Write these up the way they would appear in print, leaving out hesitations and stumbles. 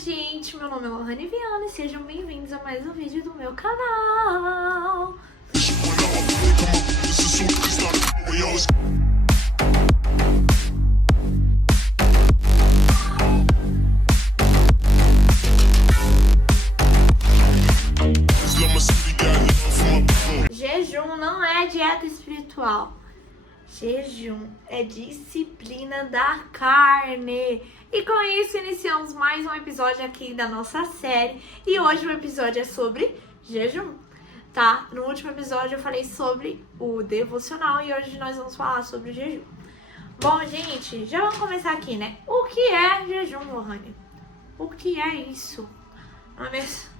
gente, meu nome é Lohane Viana e sejam bem-vindos a mais um vídeo do meu canal. Jejum não é dieta espiritual. Jejum é disciplina da carne. E com isso iniciamos mais um episódio aqui da nossa série. E hoje o episódio é sobre jejum, tá? No último episódio eu falei sobre o devocional e hoje nós vamos falar sobre o jejum. Bom, gente, já vamos começar aqui, né? O que é jejum, Lohane? O que é isso? Não é mesmo?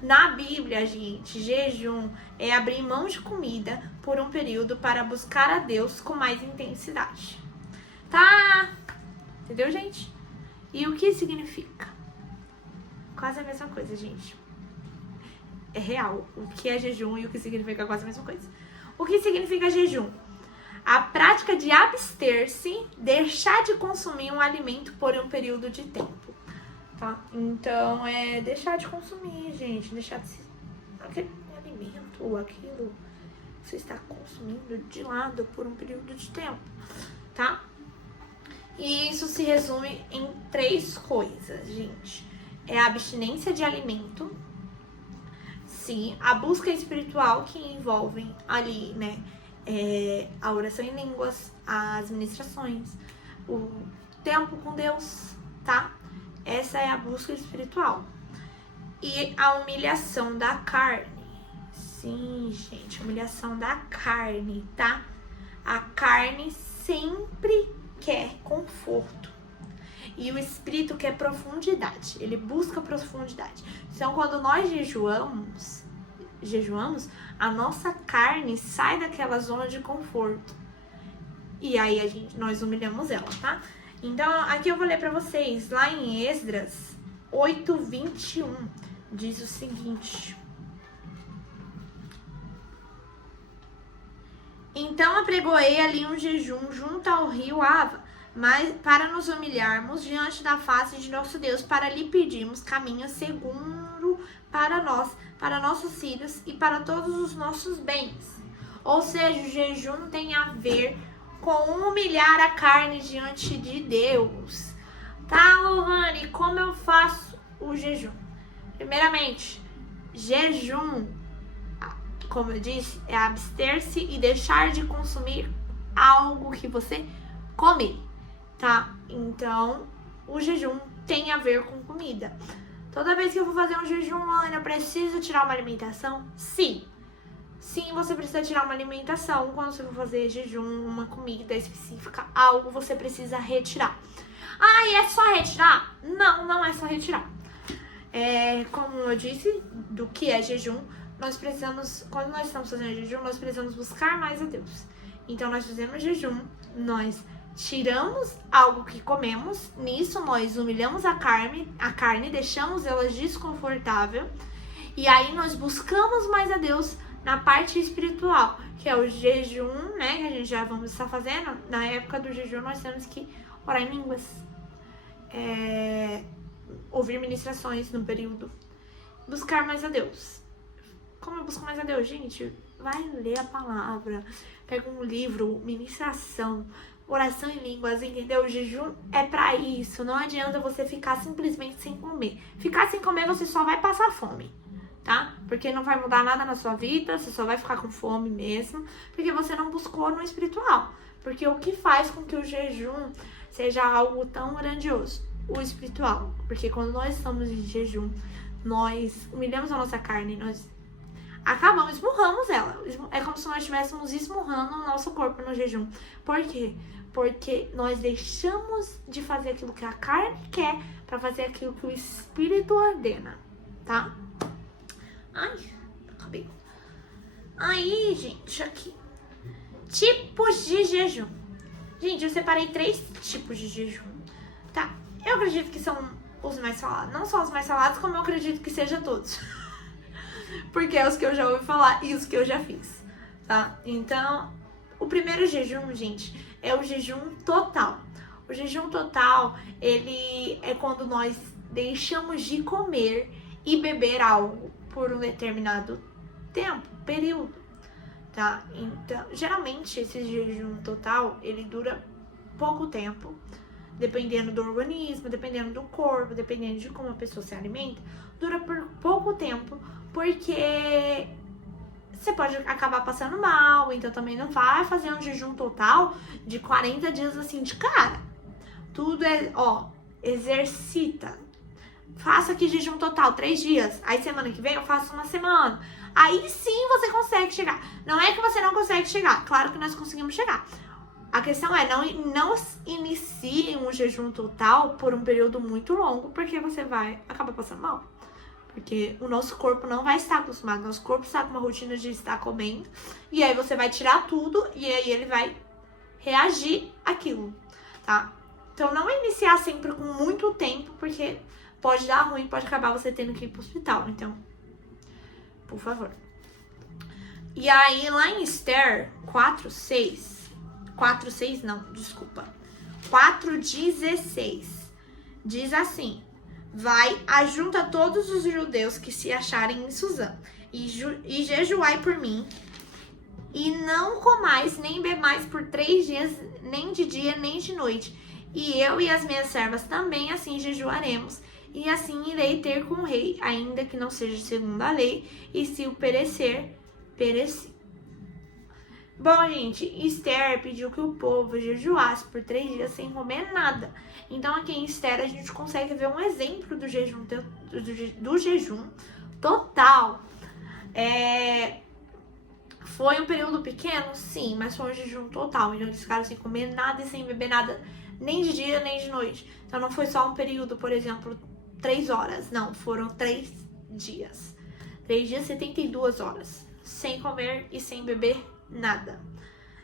Na Bíblia, gente, jejum é abrir mão de comida por um período para buscar a Deus com mais intensidade. Tá? Entendeu, gente? E o que significa? Quase a mesma coisa, gente. É real. O que é jejum e o que significa quase a mesma coisa. O que significa jejum? A prática de abster-se, deixar de consumir um alimento por um período de tempo. Tá? Então, é deixar de consumir, gente. Deixar de aquele alimento ou aquilo que você está consumindo de lado por um período de tempo. Tá? E isso se resume em 3 coisas, gente. É a abstinência de alimento. Sim, a busca espiritual que envolve ali, né? A oração em línguas, as ministrações, o tempo com Deus, tá? Essa é a busca espiritual. E a humilhação da carne. Sim, gente, humilhação da carne, tá? A carne sempre quer conforto. E o espírito quer profundidade. Ele busca profundidade. Então, quando nós jejuamos, a nossa carne sai daquela zona de conforto. E aí nós humilhamos ela, tá? Então, aqui eu vou ler pra vocês, lá em Esdras 8:21, diz o seguinte: Então apregoei ali um jejum junto ao rio Ava, mas para nos humilharmos diante da face de nosso Deus, para lhe pedirmos caminho seguro para nós, para nossos filhos e para todos os nossos bens. Ou seja, o jejum tem a ver com humilhar a carne diante de Deus. Tá, Lohane, como eu faço o jejum? Primeiramente, jejum, como eu disse, é abster-se e deixar de consumir algo que você come, tá? Então, o jejum tem a ver com comida. Toda vez que eu vou fazer um jejum, Lohane, eu preciso tirar uma alimentação? Sim. Sim, você precisa tirar uma alimentação. Quando você for fazer jejum, uma comida específica, algo você precisa retirar. Ah, e é só retirar? Não, não é só retirar. Como eu disse, do que é jejum, nós precisamos, quando nós estamos fazendo jejum, nós precisamos buscar mais a Deus. Então, nós fazemos jejum, nós tiramos algo que comemos, nisso nós humilhamos a carne, deixamos ela desconfortável, e aí nós buscamos mais a Deus na parte espiritual, que é o jejum, né, que a gente já vamos estar fazendo. Na época do jejum, nós temos que orar em línguas, ouvir ministrações no período, buscar mais a Deus. Como eu busco mais a Deus? Gente, vai ler a palavra, pega um livro, ministração, oração em línguas, entendeu? O jejum é pra isso, não adianta você ficar simplesmente sem comer. Ficar sem comer, você só vai passar fome, tá? Porque não vai mudar nada na sua vida, você só vai ficar com fome mesmo, porque você não buscou no espiritual. Porque o que faz com que o jejum seja algo tão grandioso? O espiritual. Porque quando nós estamos em jejum, nós humilhamos a nossa carne, nós esmurramos ela. É como se nós estivéssemos esmurrando o nosso corpo no jejum. Por quê? Porque nós deixamos de fazer aquilo que a carne quer para fazer aquilo que o espírito ordena, tá? Ai, acabei. Aí, gente, aqui. Tipos de jejum. Gente, eu separei 3 tipos de jejum, tá? Eu acredito que são os mais falados. Não só os mais falados, como eu acredito que seja todos. Porque é os que eu já ouvi falar e os que eu já fiz, tá? Então, o primeiro jejum, gente, é o jejum total. O O jejum total, ele é quando nós deixamos de comer e beber algo por um determinado tempo, período, tá? Então, geralmente, esse jejum total, ele dura pouco tempo, dependendo do organismo, dependendo do corpo, dependendo de como a pessoa se alimenta, dura por pouco tempo, porque você pode acabar passando mal, então também não vai fazer um jejum total de 40 dias assim de cara. Tudo é, exercita. Faça aqui jejum total, 3 dias. Aí semana que vem eu faço uma semana. Aí sim você consegue chegar. Não é que você não consegue chegar. Claro que nós conseguimos chegar. A questão é, não inicie um jejum total por um período muito longo, porque você vai acabar passando mal. Porque o nosso corpo não vai estar acostumado. Nosso corpo está com uma rotina de estar comendo. E aí você vai tirar tudo e aí ele vai reagir àquilo, tá? Então não iniciar sempre com muito tempo, porque pode dar ruim, pode acabar você tendo que ir pro hospital. Então, por favor. E aí, lá em Esther 4:16, diz assim: vai, ajunta todos os judeus que se acharem em Suzã, e jejuai por mim, e não comais nem bebais por 3 dias, nem de dia, nem de noite. E eu e as minhas servas também assim jejuaremos, e assim irei ter com o rei, ainda que não seja segundo a lei, e se o perecer, pereci. Bom, gente, Esther pediu que o povo jejuasse por 3 dias sem comer nada. Então, aqui em Esther, a gente consegue ver um exemplo do jejum total. Foi um período pequeno? Sim, mas foi um jejum total. Então, eles ficaram sem comer nada e sem beber nada, nem de dia, nem de noite. Então, não foi só um período, por exemplo, 3 horas. Não, foram 3 dias. 3 dias, 72 horas. Sem comer e sem beber nada,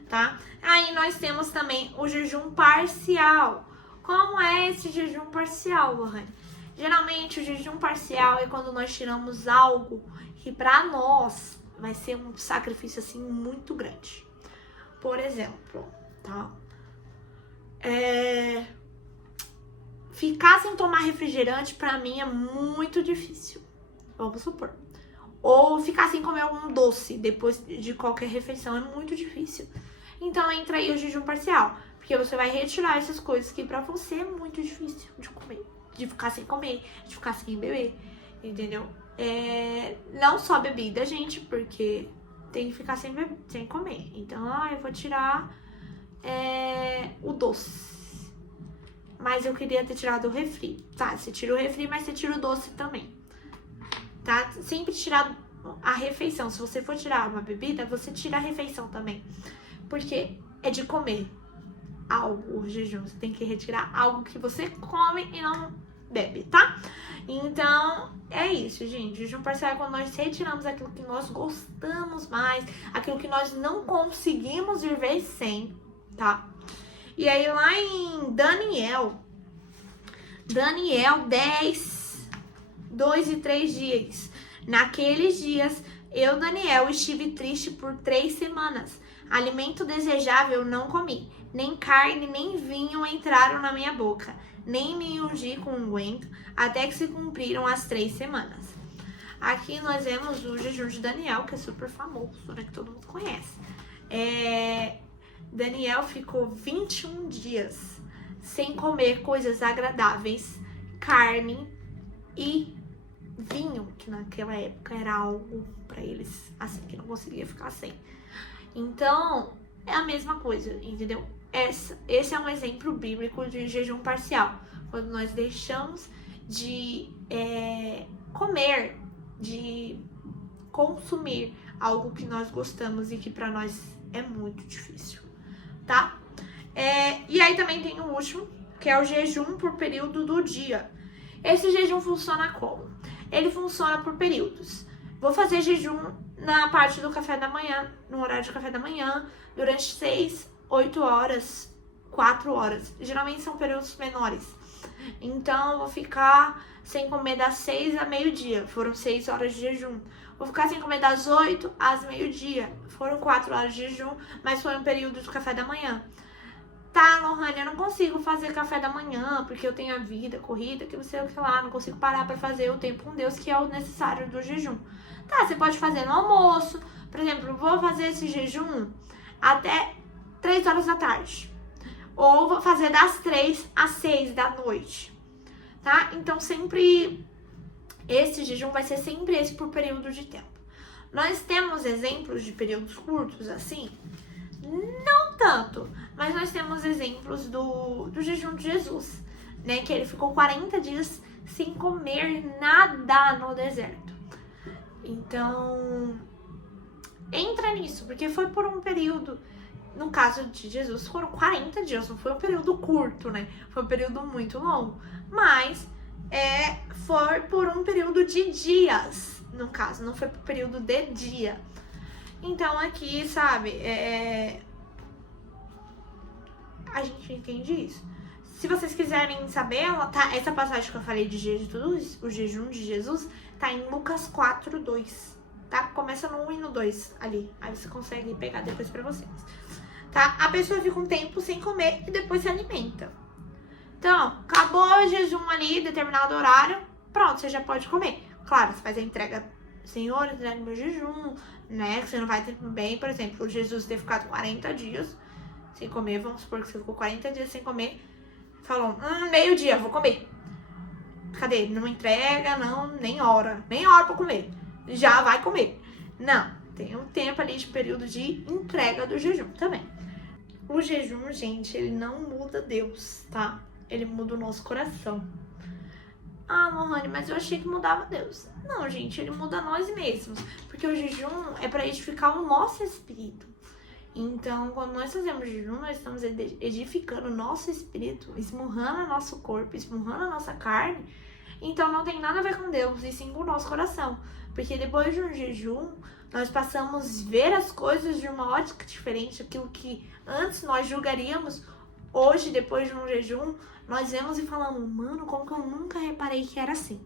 tá? Aí nós temos também o jejum parcial. Como é esse jejum parcial, Lohane? Geralmente o jejum parcial é quando nós tiramos algo que pra nós vai ser um sacrifício assim muito grande. Por exemplo, tá? Ficar sem tomar refrigerante pra mim é muito difícil. Vamos supor. Ou ficar sem comer algum doce depois de qualquer refeição é muito difícil. Então entra aí o jejum parcial, porque você vai retirar essas coisas que pra você é muito difícil de comer, de ficar sem comer, de ficar sem beber, entendeu? Não só bebida, gente, porque tem que ficar sem comer. Então, eu vou tirar o doce. Mas eu queria ter tirado o refri. Tá, você tira o refri, mas você tira o doce também. Tá? Sempre tirar a refeição. Se você for tirar uma bebida, você tira a refeição também. Porque é de comer algo, o jejum. Você tem que retirar algo que você come e não bebe, tá? Então, é isso, gente. Jejum parcial é quando nós retiramos aquilo que nós gostamos mais, aquilo que nós não conseguimos viver sem, tá? E aí, lá em Daniel 10, 2 e 3 dias. Naqueles dias, eu, Daniel, estive triste por 3 semanas. Alimento desejável não comi. Nem carne, nem vinho entraram na minha boca. Nem me ungi com unguento, até que se cumpriram as 3 semanas. Aqui nós vemos o jejum de Daniel, que é super famoso, né? Que todo mundo conhece. Daniel ficou 21 dias sem comer coisas agradáveis, carne e vinho, que naquela época era algo pra eles, assim, que não conseguia ficar sem. Então, é a mesma coisa, entendeu? Esse é um exemplo bíblico de jejum parcial, quando nós deixamos de comer, de consumir algo que nós gostamos e que pra nós é muito difícil, tá? E aí também tem o último, que é o jejum por período do dia. Esse jejum funciona como? Ele funciona por períodos. Vou fazer jejum na parte do café da manhã, no horário de café da manhã, durante 6, 8 horas, 4 horas. Geralmente são períodos menores. Então, eu vou ficar sem comer das 6 a meio-dia. Foram 6 horas de jejum. Vou ficar sem comer das 8 às meio-dia. Foram 4 horas de jejum, mas foi um período do café da manhã. Tá, Lohane, eu não consigo fazer café da manhã, porque eu tenho a vida corrida, que não sei o que lá, não consigo parar pra fazer o tempo com Deus, que é o necessário do jejum. Tá, você pode fazer no almoço, por exemplo, vou fazer esse jejum até 3 horas da tarde. Ou vou fazer das 3 às 6 da noite, tá? Então, sempre, esse jejum vai ser sempre esse por período de tempo. Nós temos exemplos de períodos curtos, assim? Não tanto, mas nós temos exemplos do jejum de Jesus, né? Que ele ficou 40 dias sem comer nada no deserto. Então, entra nisso, porque foi por um período, no caso de Jesus, foram 40 dias, não foi um período curto, né? Foi um período muito longo, mas foi por um período de dias, no caso, não foi por período de dia. Então aqui, sabe, a gente entende isso. Se vocês quiserem saber, essa passagem que eu falei de Jesus, o jejum de Jesus, tá em Lucas 4:2, tá? Começa no 1 e no 2 ali, aí você consegue pegar depois pra vocês, tá? A pessoa fica um tempo sem comer e depois se alimenta. Então, acabou o jejum ali, determinado horário, pronto, você já pode comer. Claro, você faz a entrega, Senhor, entrega meu jejum, né? Que você não vai ter bem, por exemplo, Jesus ter ficado 40 dias sem comer, vamos supor que você ficou 40 dias sem comer, falou, meio-dia, vou comer. Cadê? Não entrega, não, nem hora pra comer. Já vai comer. Não, tem um tempo ali de período de entrega do jejum também. O jejum, gente, ele não muda Deus, tá? Ele muda o nosso coração. Ah, Lohane, mas eu achei que mudava Deus. Não, gente, ele muda nós mesmos. Porque o jejum é para edificar o nosso espírito. Então, quando nós fazemos jejum, nós estamos edificando o nosso espírito, esmurrando o nosso corpo, esmurrando a nossa carne. Então, não tem nada a ver com Deus, e sim com o nosso coração. Porque depois de um jejum, nós passamos a ver as coisas de uma ótica diferente. Aquilo que antes nós julgaríamos, hoje, depois de um jejum, nós vemos e falamos, mano, como que eu nunca reparei que era assim,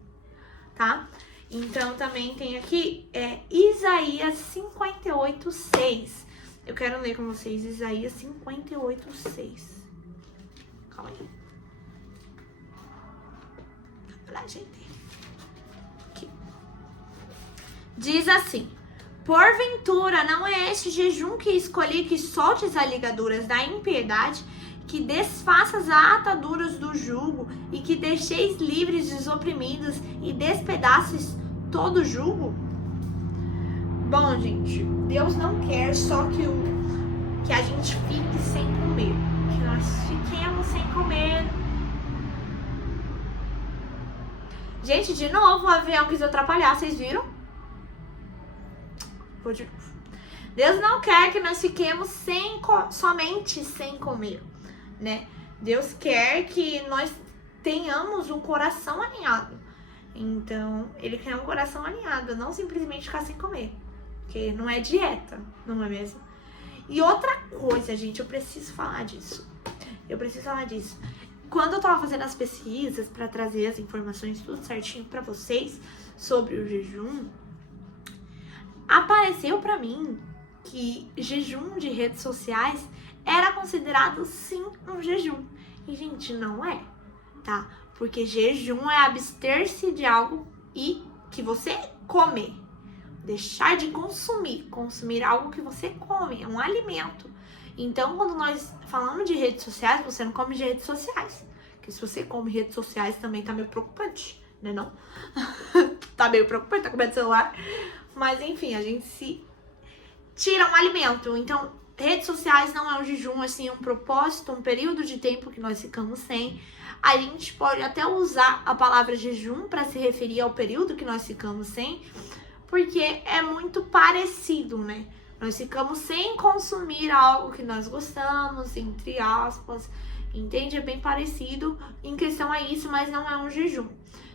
tá? Então, também tem aqui, Isaías 58:6. Eu quero ler com vocês Isaías 58:6. Calma aí. Lá, gente. Aqui. Diz assim: porventura não é este jejum que escolhi que soltes as ligaduras da impiedade, que desfaças as ataduras do jugo e que deixeis livres os oprimidos e despedaces todo o jugo? Bom, gente, Deus não quer só que a gente fique sem comer, que nós fiquemos sem comer. Gente, de novo o avião quis atrapalhar, vocês viram? Vou de novo. Deus não quer que nós fiquemos somente sem comer, né? Deus quer que nós tenhamos um coração alinhado. Então, ele quer um coração alinhado, não simplesmente ficar sem comer. Porque não é dieta, não é mesmo? E outra coisa, gente, eu preciso falar disso. Quando eu tava fazendo as pesquisas para trazer as informações tudo certinho para vocês sobre o jejum, apareceu para mim que jejum de redes sociais era considerado sim um jejum. E, gente, não é, tá? Porque jejum é abster-se de algo e que você come. Deixar de consumir algo que você come, é um alimento. Então, quando nós falamos de redes sociais, você não come de redes sociais. Porque se você come redes sociais também tá meio preocupante, né não? Tá meio preocupante, tá comendo celular. Mas enfim, a gente se tira um alimento. Então, redes sociais não é um jejum, assim, é um propósito, um período de tempo que nós ficamos sem. A gente pode até usar a palavra jejum para se referir ao período que nós ficamos sem, porque é muito parecido, né? Nós ficamos sem consumir algo que nós gostamos, entre aspas, entende? É bem parecido em questão a isso, mas não é um jejum.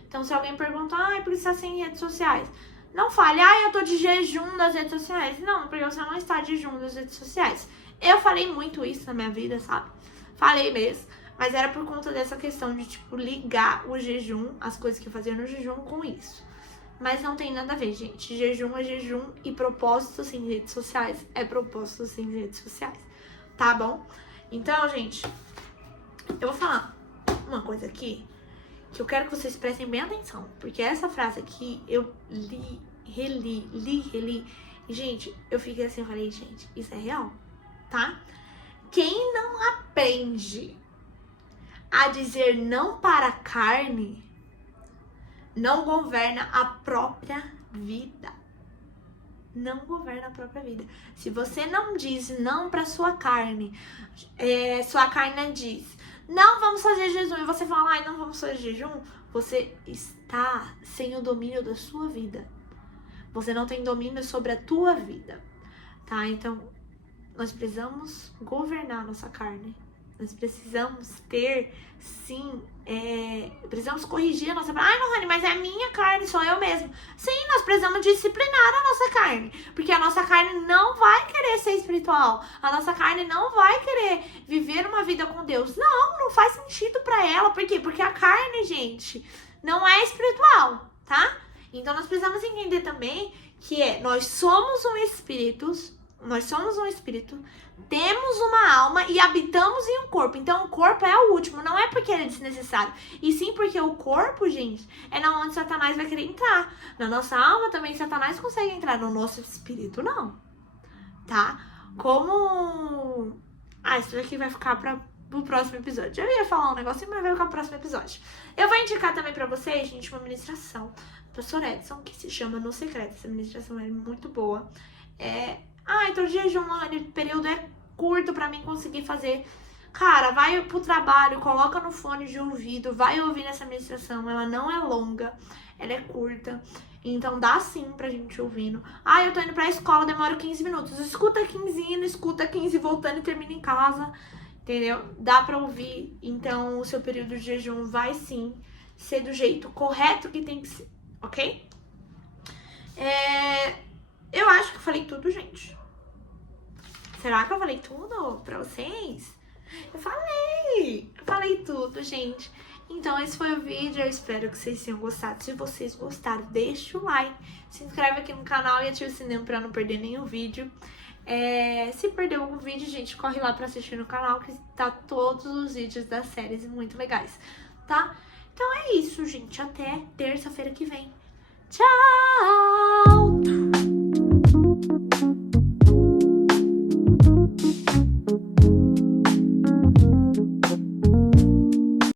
Então, se alguém perguntar, por que você está sem redes sociais? Não fale, eu tô de jejum das redes sociais. Não, porque você não está de jejum das redes sociais. Eu falei muito isso na minha vida, sabe? Falei mesmo. Mas era por conta dessa questão de, ligar o jejum, as coisas que eu fazia no jejum com isso. Mas não tem nada a ver, gente. Jejum é jejum e propósito sem redes sociais é propósito sem redes sociais. Tá bom? Então, gente, eu vou falar uma coisa aqui que eu quero que vocês prestem bem atenção. Porque essa frase aqui, eu li, reli. E, gente, eu fiquei assim, eu falei, gente, isso é real, tá? Quem não aprende a dizer não para a carne, não governa a própria vida. Não governa a própria vida. Se você não diz não para sua carne diz, não vamos fazer jejum, e você fala, ai, não vamos fazer jejum, você está sem o domínio da sua vida. Você não tem domínio sobre a tua vida, tá? Então, nós precisamos governar a nossa carne. Nós precisamos ter, sim, precisamos corrigir a nossa carne. Ai, Lohane, mas é a minha carne, sou eu mesmo. Sim, nós precisamos disciplinar a nossa carne. Porque a nossa carne não vai querer ser espiritual. A nossa carne não vai querer viver uma vida com Deus. Não faz sentido pra ela. Por quê? Porque a carne, gente, não é espiritual, tá? Então, nós precisamos entender também que nós somos um espírito, temos uma alma e habitamos em um corpo. Então, o corpo é o último, não é porque ele é desnecessário. E sim porque o corpo, gente, é na onde Satanás vai querer entrar. Na nossa alma também Satanás consegue entrar, no nosso espírito não, tá? Como... isso daqui vai ficar pro próximo episódio. Eu ia falar um negocinho, mas vai ficar pro próximo episódio. Eu vou indicar também pra vocês, gente, uma ministração do pastor Edson, que se chama No Secreto. Essa ministração é muito boa. Então o jejum, o período é curto pra mim conseguir fazer. Cara, vai pro trabalho, coloca no fone de ouvido, vai ouvir essa ministração. Ela não é longa, ela é curta. Então dá sim pra gente ouvindo. Eu tô indo pra escola, demoro 15 minutos. Escuta 15 indo, escuta 15 voltando e termina em casa. Entendeu? Dá pra ouvir. Então o seu período de jejum vai sim ser do jeito correto que tem que ser, ok? Eu acho que eu falei tudo, gente. Será que eu falei tudo pra vocês? Eu falei tudo, gente. Então esse foi o vídeo, eu espero que vocês tenham gostado. Se vocês gostaram, deixa o like, se inscreve aqui no canal e ativa o sininho pra não perder nenhum vídeo. Se perdeu algum vídeo, gente, corre lá pra assistir no canal, que tá todos os vídeos das séries muito legais, tá? Então é isso, gente, até terça-feira que vem. Tchau!